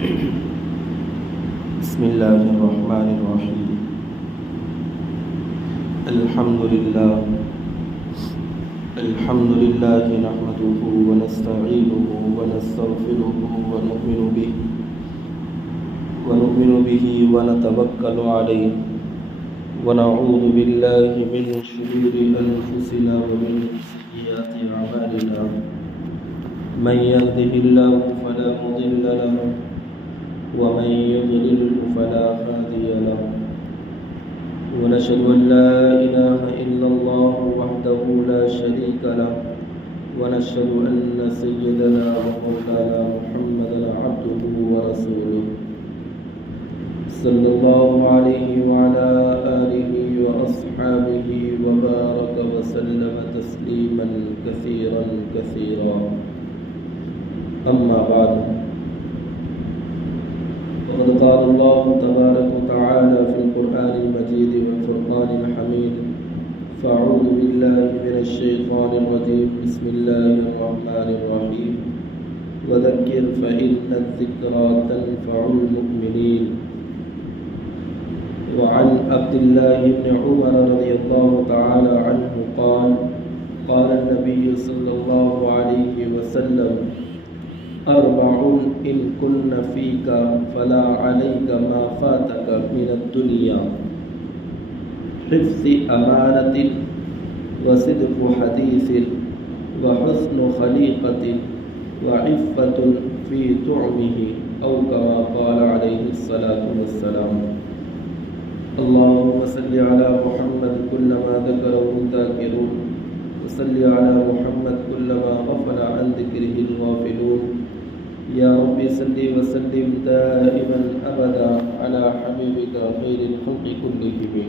بسم الله الرحمن الرحيم. الحمد لله نحمده ونستعينه ونستغفره ونؤمن به ونتوكل عليه ونعوذ بالله من شرور أنفسنا ومن سيئات أعمالنا. من يهده الله فلا مضل له ومن يضلل فلا هادي له. ونشهد أن لا إله إلا الله وحده لا شريك له ونشهد أن سيدنا ومولانا محمدا عبده ورسوله صلى الله عليه وعلى آله وأصحابه وبارك وسلم تسليما كثيرا. أما بعد، وقد قال الله تبارك وتعالى في القرآن المجيد والفرقان الحميد: فأعوذ بالله من الشيطان الرجيم. بسم الله الرحمن الرحيم. وذكر فإن الذكرى تنفع المؤمنين. وعن عبد الله بن عمر رضي الله تعالى عنه قال: قال النبي صلى الله عليه وسلم: أربع إن كن فيك فلا عليك ما فاتك من الدنيا: حفظ أمانة وصدق حديث وحسن خليقة وعفة في طعمه، أو كما قال عليه الصلاة والسلام. اللهم صل على محمد كلما ذكره الذاكرون وصل على محمد كلما غفل عن ذكره الغافلون. يا رب صل وسلم دائما أبدا على حبيبك خير الخلق كلهم.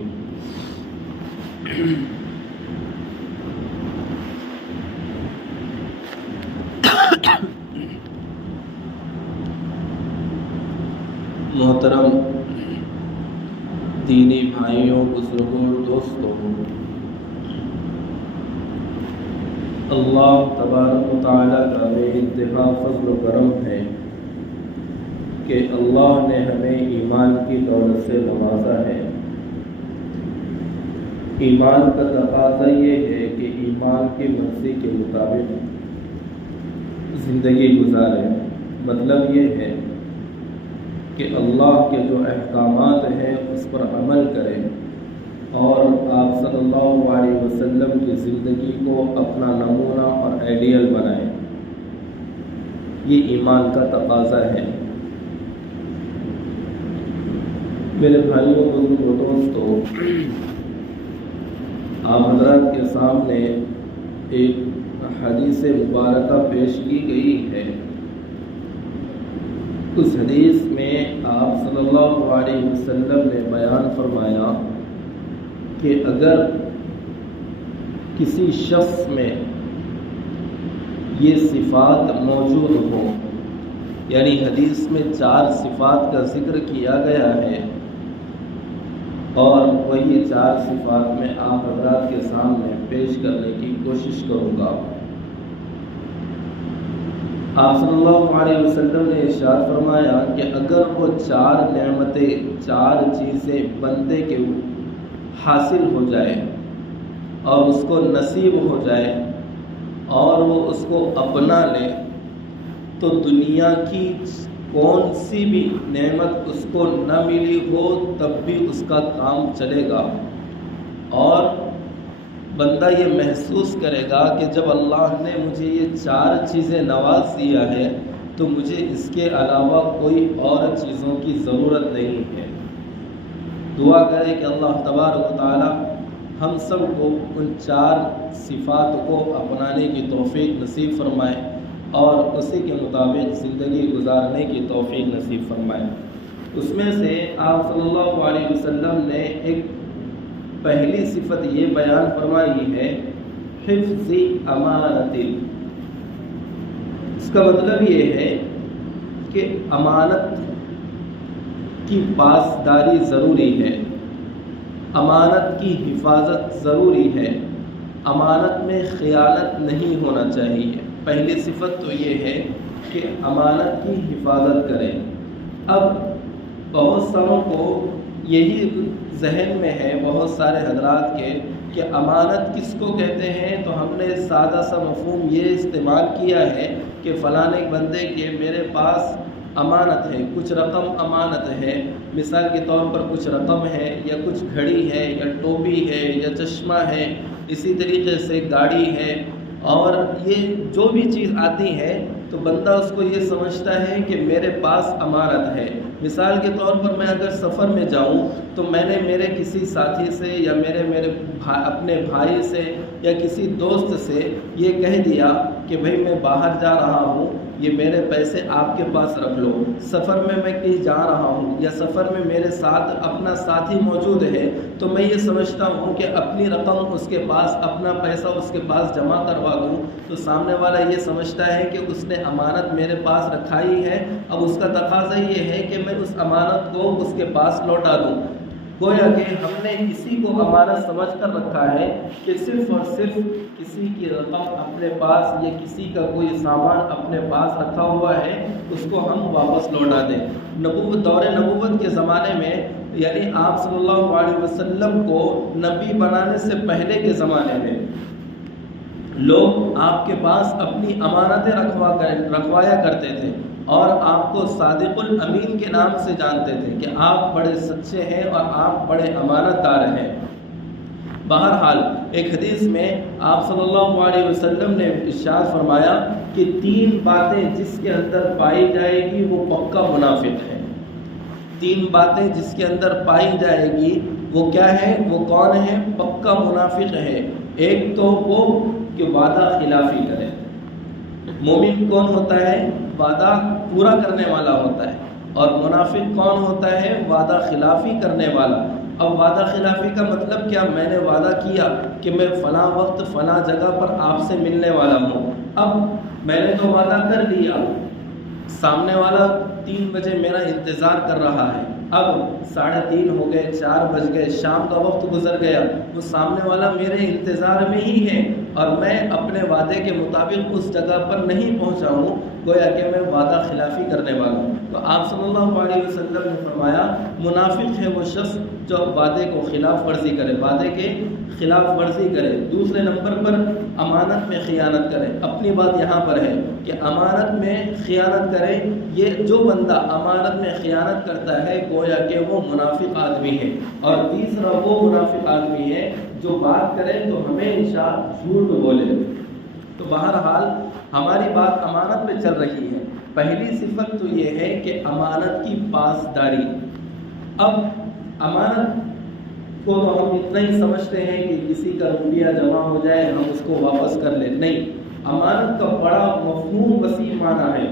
محترم دینی بھائیوں، بزرگوں، دوستوں، اللہ تبارک و تعالیٰ کا بے انتہا فضل و کرم ہے کہ اللہ نے ہمیں ایمان کی دولت سے نوازا ہے. ایمان کا تقاضا یہ ہے کہ ایمان کی مرضی کے مطابق زندگی گزاریں. مطلب یہ ہے کہ اللہ کے جو احکامات ہیں اس پر عمل کریں اور آپ صلی اللہ علیہ وسلم کی زندگی کو اپنا نمونہ اور آئیڈیل بنائیں. یہ ایمان کا تقاضا ہے. میرے بھائیوں، بزرگوں، دوستوں، آپ حضرات کے سامنے ایک حدیث مبارکہ پیش کی گئی ہے. اس حدیث میں آپ صلی اللہ علیہ وسلم نے بیان فرمایا کہ اگر کسی شخص میں یہ صفات موجود ہوں، یعنی حدیث میں 4 صفات کا ذکر کیا گیا ہے، اور وہی 4 صفات میں آپ حضرات کے سامنے پیش کرنے کی کوشش کروں گا. آپ صلی اللہ علیہ وسلم نے ارشاد فرمایا کہ اگر وہ 4 نعمتیں، 4 چیزیں بندے کے حاصل ہو جائے اور اس کو نصیب ہو جائے اور وہ اس کو اپنا لے، تو دنیا کی کون سی بھی نعمت اس کو نہ ملی ہو تب بھی اس کا کام چلے گا، اور بندہ یہ محسوس کرے گا کہ جب اللہ نے مجھے یہ 4 چیزیں نواز دیا ہے تو مجھے اس کے علاوہ کوئی اور چیزوں کی ضرورت نہیں ہے. دعا کرے کہ اللہ تبارک و تعالی ہم سب کو ان 4 صفات کو اپنانے کی توفیق نصیب فرمائے اور اسی کے مطابق زندگی گزارنے کی توفیق نصیب فرمائے. اس میں سے آپ صلی اللہ علیہ وسلم نے ایک پہلی صفت یہ بیان فرمائی ہے: حفظ امانت. اس کا مطلب یہ ہے کہ امانت کی پاسداری ضروری ہے، امانت کی حفاظت ضروری ہے، امانت میں خیانت نہیں ہونا چاہیے. پہلی صفت تو یہ ہے کہ امانت کی حفاظت کریں. اب بہت ساروں کو یہی ذہن میں ہے بہت سارے حضرات کے کہ امانت کس کو کہتے ہیں، تو ہم نے سادہ سا مفہوم یہ استعمال کیا ہے کہ فلاں بندے کے میرے پاس امانت ہے، کچھ رقم امانت ہے، مثال کے طور پر کچھ رقم ہے یا کچھ گھڑی ہے یا ٹوپی ہے یا چشمہ ہے، اسی طریقے سے گاڑی ہے، اور یہ جو بھی چیز آتی ہے تو بندہ اس کو یہ سمجھتا ہے کہ میرے پاس امانت ہے۔ مثال کے طور پر میں اگر سفر میں جاؤں تو میں نے میرے کسی ساتھی سے یا اپنے بھائی سے یا کسی دوست سے یہ کہہ دیا کہ بھائی میں باہر جا رہا ہوں، یہ میرے پیسے آپ کے پاس رکھ لو۔ سفر میں کہیں جا رہا ہوں یا سفر میں میرے ساتھ اپنا ساتھی موجود ہے تو میں یہ سمجھتا ہوں کہ اپنی رقم اس کے پاس، اپنا پیسہ اس کے پاس جمع کروا دوں، تو سامنے والا یہ سمجھتا ہے کہ اس نے امانت میرے پاس رکھائی ہے، اب اس کا تقاضا یہ ہے کہ میں اس امانت کو اس کے پاس لوٹا دوں۔ گویا کہ ہم نے کسی کو امانت سمجھ کر رکھا ہے کہ صرف اور صرف کسی کی رقم اپنے پاس یا کسی کا کوئی سامان اپنے پاس رکھا ہوا ہے اس کو ہم واپس لوٹا دیں۔ دور نبوت کے زمانے میں، یعنی آپ صلی اللہ علیہ وسلم کو نبی بنانے سے پہلے کے زمانے میں لوگ آپ کے پاس اپنی امانتیں رکھوایا کرتے تھے اور آپ کو صادق الامین کے نام سے جانتے تھے کہ آپ بڑے سچے ہیں اور آپ بڑے امانت دار ہیں۔ بہرحال ایک حدیث میں آپ صلی اللہ علیہ وسلم نے ارشاد فرمایا کہ 3 باتیں جس کے اندر پائی جائے گی وہ پکا منافق ہے۔ 3 باتیں جس کے اندر پائی جائے گی وہ کیا ہے، وہ کون ہے؟ پکا منافق ہے۔ ایک تو وہ کہ وعدہ خلافی کرے۔ مومن کون ہوتا ہے؟ وعدہ پورا کرنے والا ہوتا ہے، اور منافق کون ہوتا ہے؟ وعدہ خلافی کرنے والا۔ اب وعدہ خلافی کا مطلب کیا؟ میں نے وعدہ کیا کہ میں فلاں وقت فلاں جگہ پر آپ سے ملنے والا ہوں، اب میں نے تو وعدہ کر لیا، سامنے والا 3 بجے میرا انتظار کر رہا ہے، اب 3:30 ہو گئے، 4 بج گئے، شام کا وقت گزر گیا، وہ سامنے والا میرے انتظار میں ہی ہے اور میں اپنے وعدے کے مطابق اس جگہ پر نہیں پہنچا ہوں، گویا کہ میں وعدہ خلافی کرنے والا ہوں۔ تو آپ صلی اللہ علیہ وسلم نے فرمایا منافق ہے وہ شخص جو وعدے کو خلاف ورزی کرے، وعدے کے خلاف ورزی کرے۔ دوسرے نمبر پر امانت میں خیانت کرے۔ اپنی بات یہاں پر ہے کہ امانت میں خیانت کرے، یہ جو بندہ امانت میں خیانت کرتا ہے گویا کہ وہ منافق آدمی ہے۔ اور تیسرا وہ منافق آدمی ہے جو بات کرے تو ہمیشہ جھوٹ بولے۔ تو بہرحال ہماری بات امانت پہ چل رہی ہے۔ پہلی صفت تو یہ ہے کہ امانت کی پاسداری۔ اب امانت کو تو ہم اتنا ہی سمجھتے ہیں کہ کسی کا روپیہ جمع ہو جائے ہم اس کو واپس کر لیں، نہیں، امانت کا بڑا مفہوم وسیع معنی ہے۔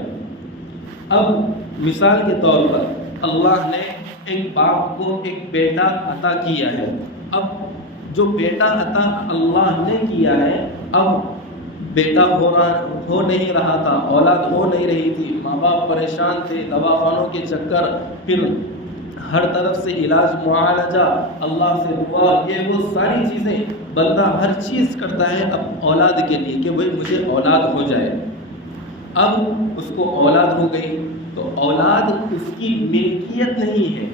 اب مثال کے طور پر اللہ نے ایک باپ کو ایک بیٹا عطا کیا ہے، اب جو بیٹا عطا اللہ نے کیا ہے، اب بیٹا ہو نہیں رہا تھا، اولاد ہو نہیں رہی تھی، ماں باپ پریشان تھے، دواخانوں کے چکر، پھر ہر طرف سے علاج معالجہ، اللہ سے دعا، یہ وہ ساری چیزیں بندہ ہر چیز کرتا ہے اب اولاد کے لیے کہ بھئی مجھے اولاد ہو جائے۔ اب اس کو اولاد ہو گئی تو اولاد اس کی ملکیت نہیں ہے،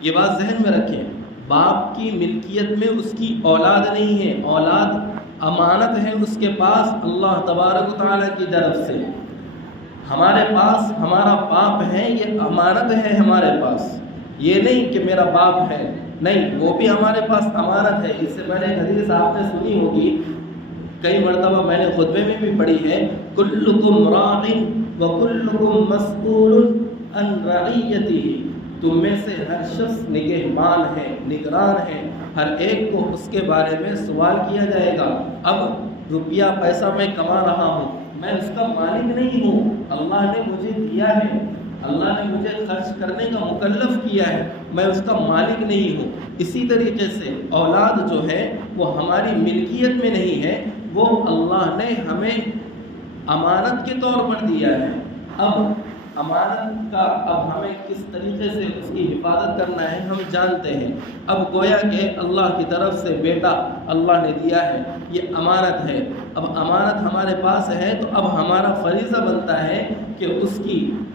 یہ بات ذہن میں رکھیں، باپ کی ملکیت میں اس کی اولاد نہیں ہے، اولاد امانت ہے اس کے پاس اللہ تبارک و تعالیٰ کی طرف سے۔ ہمارے پاس ہمارا باپ ہے، یہ امانت ہے ہمارے پاس، یہ نہیں کہ میرا باپ ہے، نہیں، وہ بھی ہمارے پاس امانت ہے۔ اس سے پہلے ایک حدیث آپ نے سنی ہوگی، کئی مرتبہ میں نے خطبے میں بھی پڑھی ہے، کلکم راع وکلکم مسئول عن رعیتہ، تم میں سے ہر شخص نگہبان ہے، نگران ہے، ہر ایک کو اس کے بارے میں سوال کیا جائے گا۔ اب روپیہ پیسہ میں کما رہا ہوں، میں اس کا مالک نہیں ہوں، اللہ نے مجھے دیا ہے، اللہ نے مجھے خرچ کرنے کا مکلف کیا ہے، میں اس کا مالک نہیں ہوں۔ اسی طریقے سے اولاد جو ہے وہ ہماری ملکیت میں نہیں ہے، وہ اللہ نے ہمیں امانت کے طور پر دیا ہے۔ اب امانت کا اب ہمیں کس طریقے سے اس کی حفاظت کرنا ہے ہم جانتے ہیں۔ اب گویا کہ اللہ کی طرف سے بیٹا اللہ نے دیا ہے، یہ امانت ہے، اب امانت ہمارے پاس ہے تو اب ہمارا فریضہ بنتا ہے کہ اس کی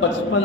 55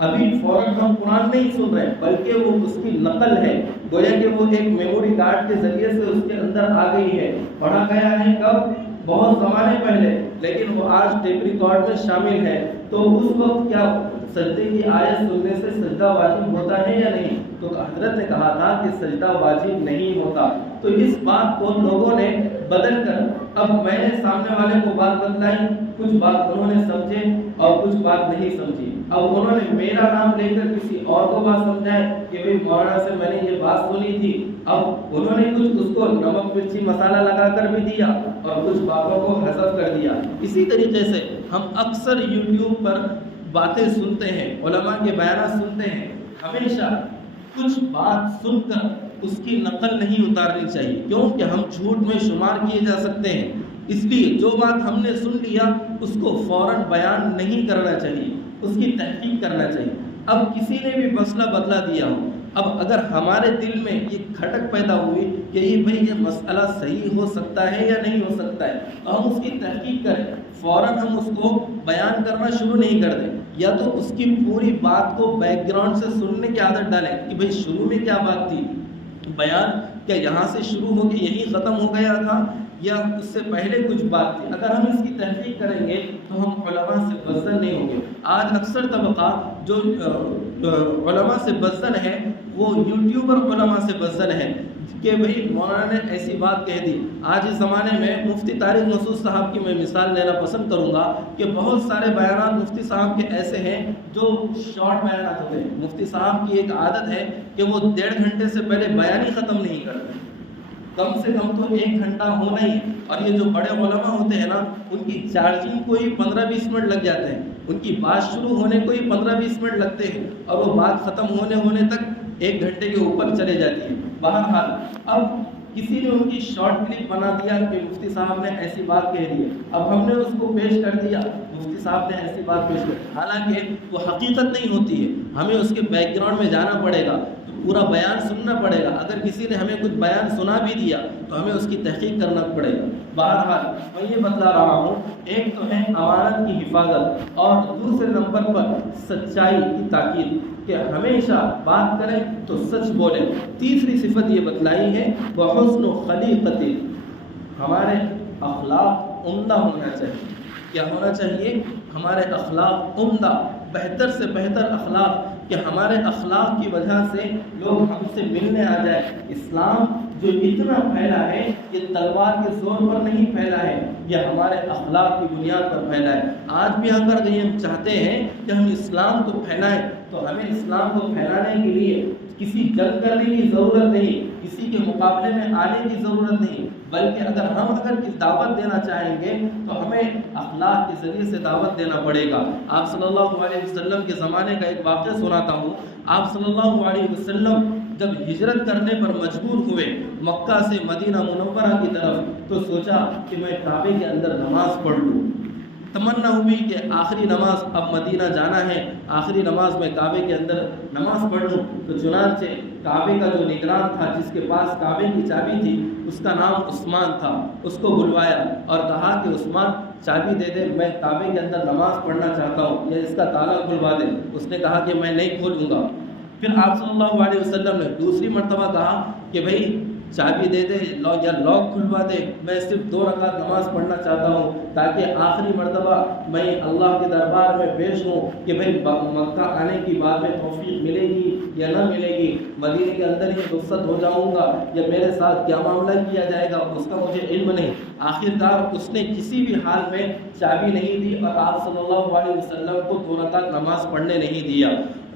ابھی فوراً ہم قرآن نہیں سن رہے ہیں، بلکہ وہ اس کی نقل ہے، گویا کہ وہ ایک میموری کارڈ کے ذریعے سے اس کے اندر آ گئی ہے، پڑھا گیا ہے کب؟ بہت زمانے پہلے، لیکن وہ آج ٹیپ ریکارڈ میں شامل ہے۔ تو اس وقت کیا سجدے کی آیت سننے سے سجدہ واجب ہوتا ہے یا نہیں؟ تو حضرت نے کہا تھا کہ سجدہ واجب نہیں ہوتا۔ تو اس بات کو لوگوں نے بدل کر اب میں نے سامنے والے کو بات بتلائی، کچھ بات انہوں نے سمجھے اور کچھ بات نہیں سمجھی، اب انہوں نے میرا نام لے کر کسی اور کو بات سمجھائے کہ بھئی مولانا سے میں نے یہ بات سنی تھی، اب انہوں نے کچھ اس کو نمک مرچی مسالہ لگا کر بھی دیا اور کچھ باتوں کو حذف کر دیا۔ اسی طریقے سے ہم اکثر یوٹیوب پر باتیں سنتے ہیں، علماء کے بیانات سنتے ہیں، ہمیشہ کچھ بات سن کر اس کی نقل نہیں اتارنی چاہیے، کیونکہ ہم جھوٹ میں شمار کیے جا سکتے ہیں۔ اس لیے جو بات ہم نے سن لیا اس کو فوراً بیان نہیں کرنا چاہیے، اس کی تحقیق کرنا چاہیے۔ اب کسی نے بھی مسئلہ بدلا دیا ہو، اب اگر ہمارے دل میں یہ کھٹک پیدا ہوئی کہ یہ مسئلہ صحیح ہو سکتا ہے یا نہیں ہو سکتا ہے، تو ہم اس کی تحقیق کریں، فوراً ہم اس کو بیان کرنا شروع نہیں کر دیں، یا تو اس کی پوری بات کو بیک گراؤنڈ سے سننے کی عادت ڈالیں کہ بھئی شروع میں کیا بات تھی، بیان کیا یہاں سے شروع ہو کے یہی ختم ہو گیا تھا یا اس سے پہلے کچھ بات تھی۔ اگر ہم اس کی تحقیق کریں گے تو ہم علماء سے بزدل نہیں ہوں گے۔ آج اکثر طبقہ جو علماء سے بزدل ہے وہ یوٹیوبر علماء سے بزدل ہے کہ بھئی مولانا نے ایسی بات کہہ دی۔ آج اس زمانے میں مفتی طارق مسعود صاحب کی میں مثال لینا پسند کروں گا کہ بہت سارے بیانات مفتی صاحب کے ایسے ہیں جو شارٹ بیانات ہوتے ہیں۔ مفتی صاحب کی ایک عادت ہے کہ وہ 1.5 گھنٹے سے پہلے بیان ہی ختم نہیں کرتے، کم سے کم تو 1 گھنٹہ ہونا ہی۔ اور یہ جو بڑے علماء ہوتے ہیں نا، ان کی چارجنگ کو ہی 15-20 منٹ لگ جاتے ہیں، ان کی بات شروع ہونے کو ہی 15-20 منٹ لگتے ہیں اور وہ بات ختم ہونے تک 1 گھنٹے کے اوپر چلے جاتی ہے۔ بہرحال اب کسی نے ان کی شارٹ کلپ بنا دیا کہ مفتی صاحب نے ایسی بات کہہ دی ہے، اب ہم نے اس کو پیش کر دیا، مفتی صاحب نے ایسی بات پیش کر دی، حالانکہ وہ حقیقت نہیں ہوتی ہے۔ ہمیں اس کے بیک گراؤنڈ میں جانا پڑے گا، پورا بیان سننا پڑے گا۔ اگر کسی نے ہمیں کچھ بیان سنا بھی دیا تو ہمیں اس کی تحقیق کرنا پڑے گا۔ بہرحال میں یہ بتلا رہا ہوں، ایک تو ہے امانت کی حفاظت اور دوسرے نمبر پر سچائی کی تاکید کہ ہمیشہ بات کریں تو سچ بولیں۔ تیسری صفت یہ بتلائی ہے وحسن خلیقت، ہمارے اخلاق عمدہ ہونا چاہیے۔ کیا ہونا چاہیے؟ ہمارے اخلاق عمدہ، بہتر سے بہتر اخلاق، کہ ہمارے اخلاق کی وجہ سے لوگ ہم سے ملنے آ جائے۔ اسلام جو اتنا پھیلا ہے یہ تلوار کے زور پر نہیں پھیلا ہے، یہ ہمارے اخلاق کی بنیاد پر پھیلا ہے۔ آج بھی اگر ہم چاہتے ہیں کہ ہم اسلام کو پھیلائیں تو ہمیں اسلام کو پھیلانے کے لیے کسی جنگ کرنے کی ضرورت نہیں، کسی کے مقابلے میں آنے کی ضرورت نہیں، بلکہ اگر دعوت دینا چاہیں گے تو ہمیں اخلاق کے ذریعے سے دعوت دینا پڑے گا۔ آپ صلی اللہ علیہ وسلم کے زمانے کا ایک واقعہ سناتا ہوں۔ آپ صلی اللہ علیہ وسلم جب ہجرت کرنے پر مجبور ہوئے مکہ سے مدینہ منورہ کی طرف، تو سوچا کہ میں کعبے کے اندر نماز پڑھ لوں۔ تمنا ہوئی کہ آخری نماز اب مدینہ جانا ہے، آخری نماز میں کعبے کے اندر نماز پڑھ لوں۔ تو چنانچہ کعبے کا جو نگران تھا، جس کے پاس کعبے کی چابی تھی، اس کا نام عثمان تھا، اس کو بلوایا اور کہا کہ عثمان چابی دے دے، میں کعبے کے اندر نماز پڑھنا چاہتا ہوں، یا اس کا تالا کھلوا دے۔ اس نے کہا کہ میں نہیں کھولوں گا۔ پھر آپ صلی اللہ علیہ وسلم نے دوسری مرتبہ کہا کہ بھائی چابی دے دے یا لاک کھلوا دے، میں صرف 2 رکعت نماز پڑھنا چاہتا ہوں تاکہ آخری مرتبہ میں اللہ کے دربار میں پیش ہوں کہ بھائی مکہ آنے کی بعد میں توفیق ملے گی یا نہ ملے گی، مدینے کے اندر ہی رخصت ہو جاؤں گا یا میرے ساتھ کیا معاملہ کیا جائے گا اس کا مجھے علم نہیں۔ آخرکار اس نے کسی بھی حال میں چابی نہیں دی اور آپ صلی اللہ علیہ وسلم کو 2 رکعت نماز پڑھنے نہیں دیا۔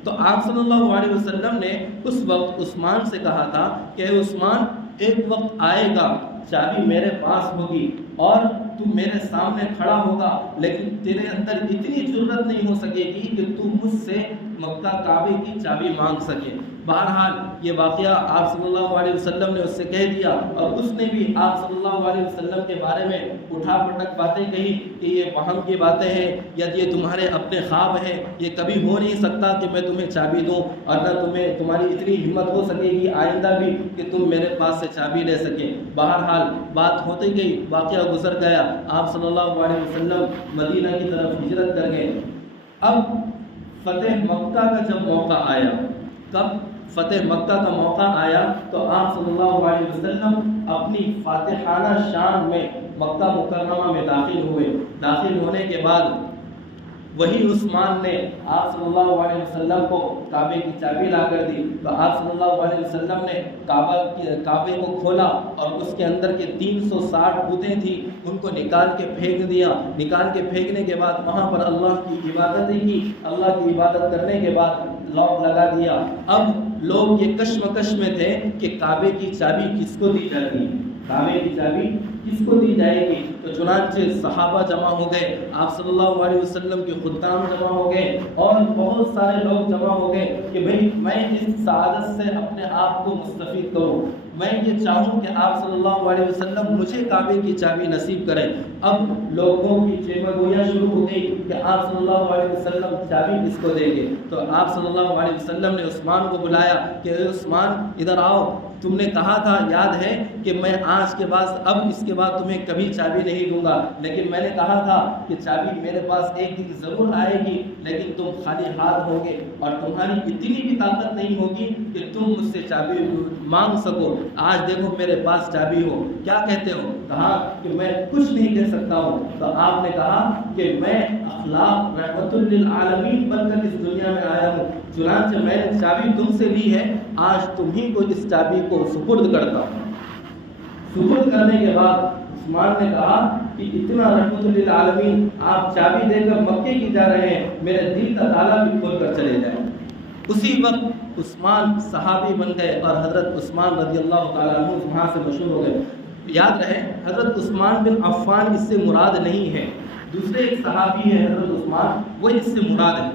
تو آپ صلی اللہ علیہ وسلم نے اس وقت عثمان سے کہا تھا کہ اے عثمان، ایک وقت آئے گا چابی میرے پاس ہوگی اور تو میرے سامنے کھڑا ہوگا، لیکن تیرے اندر اتنی جرت نہیں ہو سکے گی کہ تو مجھ سے مکہ کعبے کی چابی مانگ سکے۔ بہرحال یہ واقعہ آپ صلی اللہ علیہ وسلم نے اس سے کہہ دیا اور اس نے بھی آپ صلی اللہ علیہ وسلم کے بارے میں اٹھا پٹک باتیں کہی کہ یہ وہم کی باتیں ہیں یا یہ تمہارے اپنے خواب ہیں، یہ کبھی ہو نہیں سکتا کہ میں تمہیں چابی دوں اور نہ تمہاری اتنی ہمت ہو سکے گی آئندہ بھی کہ تم میرے پاس سے چابی لے سکیں۔ بہرحال بات ہوتی گئی، واقعہ گزر گیا، آپ صلی اللہ علیہ وسلم مدینہ کی طرف ہجرت کر گئے۔ اب فتح مکہ کا جب موقع آیا، کب فتح مکہ کا موقع آیا تو آپ صلی اللہ علیہ وسلم اپنی فاتحانہ شان میں مکہ مکرمہ میں داخل ہوئے۔ داخل ہونے کے بعد وہی عثمان نے آپ صلی اللہ علیہ وسلم کو کعبے کی چابی لا کر دی، تو آپ صلی اللہ علیہ وسلم نے کعبے کو کھولا اور اس کے اندر کے 360 بتیں تھیں ان کو نکال کے پھینک دیا۔ نکال کے پھینکنے کے بعد وہاں پر اللہ کی عبادتیں کی، اللہ کی عبادت کرنے کے بعد لاک لگا دیا۔ اب لوگ یہ کشمکش میں تھے کہ کعبے کی چابی کس کو دی جائے گی، کعبے کی چابی کس کو دی جائے گی۔ تو چنانچہ صحابہ جمع ہو گئے، آپ صلی اللہ علیہ وسلم کے خدام جمع ہو گئے اور بہت سارے لوگ جمع ہو گئے کہ بھئی میں اس سعادت سے اپنے آپ کو مستفید کروں، میں یہ چاہوں کہ آپ صلی اللہ علیہ وسلم مجھے کعبے کی چابی نصیب کریں۔ اب لوگوں کی چیمہ گوئیاں شروع ہو گئی کہ آپ صلی اللہ علیہ وسلم چابی کس کو دیں گے۔ تو آپ صلی اللہ علیہ وسلم نے عثمان کو بلایا کہ اے عثمان ادھر آؤ، تم نے کہا تھا یاد ہے کہ میں آج کے بعد اب اس کے بعد تمہیں کبھی چابی نہیں دوں گا، لیکن میں نے کہا تھا کہ چابی میرے پاس ایک دن ضرور آئے گی، لیکن تم خالی ہاتھ ہوگے اور تمہاری اتنی بھی طاقت نہیں ہوگی کہ تم مجھ سے چابی مانگ سکو۔ آج دیکھو میرے پاس چابی ہو، کیا کہتے ہو؟ کہا کہ میں کچھ نہیں کہہ سکتا ہوں۔ تو آپ نے کہا کہ میں اخلاق رحمت للعالمین بن کر اس دنیا میں آیا ہوں، چنانچہ میں نے چابی تم سے لی ہے، آج تمہیں کو اس چابی کو سپرد کرتا ہوں۔ سپرد کرنے کے بعد عثمان نے کہا کہ اتنا رحمت للعالمین آپ چابی دے کر مکے کی جا رہے ہیں، میرے دل کا تالا بھی کھول کر چلے جائیں۔ اسی وقت عثمان صحابی بن گئے اور حضرت عثمان رضی اللہ تعالیٰ عنہ وہاں سے مشہور ہو گئے۔ یاد رہے حضرت عثمان بن عفان اس سے مراد نہیں ہے، دوسرے ایک صحابی ہیں حضرت عثمان، وہ اس سے مراد ہے۔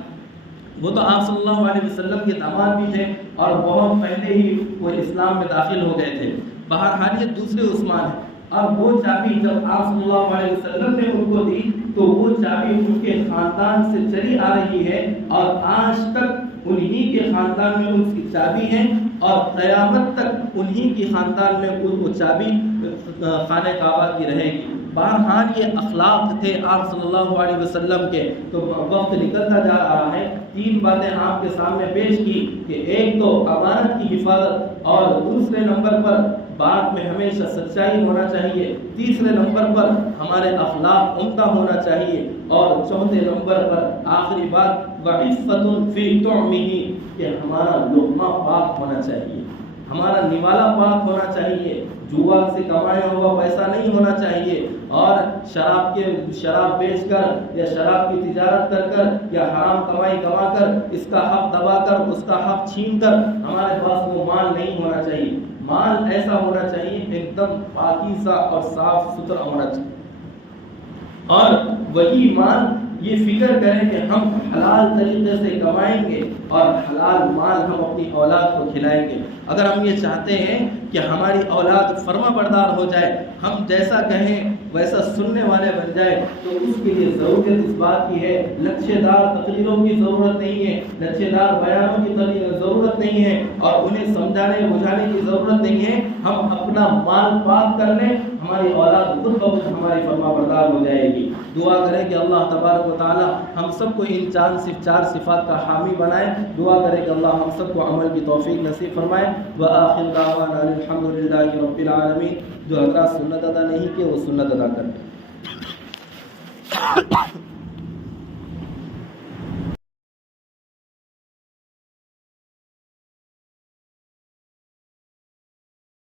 وہ تو آپ صلی اللہ علیہ وسلم کے داماد بھی تھے اور بہت پہلے ہی وہ اسلام میں داخل ہو گئے تھے۔ بہرحال یہ دوسرے عثمان ہیں۔ اب وہ چابی جب آپ صلی اللہ علیہ وسلم نے ان کو دی تو وہ چابی ان کے خاندان سے چلی آ رہی ہے اور آج تک انہی کے خاندان میں اس کی چابی ہے اور قیامت تک انہی کے خاندان میں وہ چابی خانہ کعبہ کی رہے گی۔ بہرحال یہ اخلاق تھے آپ صلی اللہ علیہ وسلم کے۔ تو وقت نکلتا جا رہا ہے، 3 باتیں آپ کے سامنے پیش کی کہ ایک تو امانت کی حفاظت، اور دوسرے نمبر پر بات میں ہمیشہ سچائی ہونا چاہیے، تیسرے نمبر پر ہمارے اخلاق عمدہ ہونا چاہیے، اور چوتھے نمبر پر آخری بات وعفۃ فی طعمہ، کہ ہمارا لقمہ پاک ہونا چاہیے، ہمارا نوالا پاک ہونا چاہیے، جوا سے کمایا ہوا پیسہ نہیں ہونا چاہیے، اور شراب بیچ کر یا شراب کی تجارت کر کر یا حرام کمائی کما کر اس کا حق دبا کر اس کا حق چھین کر ہمارے پاس وہ مال نہیں ہونا چاہیے۔ مال ایسا ہونا چاہیے ایک دم پاکیزہ اور صاف ستھرا ہونا چاہیے، اور وہی مال یہ فکر کریں کہ ہم حلال طریقے سے کمائیں گے اور حلال مال ہم اپنی اولاد کو کھلائیں گے۔ اگر ہم یہ چاہتے ہیں کہ ہماری اولاد فرما بردار ہو جائے، ہم جیسا کہیں ویسا سننے والے بن جائے، تو اس کے لیے ضرورت اس بات کی ہے، لچھے دار تقریروں کی ضرورت نہیں ہے، لچھے دار بیانوں کی ضرورت نہیں ہے، اور انہیں سمجھانے بجھانے کی ضرورت نہیں ہے۔ ہم اپنا مال پاک کر لیں، ہماری اولاد خود بخود ہماری فرما بردار ہو جائے گی۔ دعا کریں کہ اللہ تبارک و تعالی ہم سب کو ان 4 صفات کا حامی بنائے۔ دعا کریں کہ اللہ ہم سب کو عمل کی توفیق نصیب فرمائے۔ وآخر دعوانا الحمدللہ رب العالمین۔ جو حضرات سنت ادا نہیں کیے وہ سنت ادا کریں۔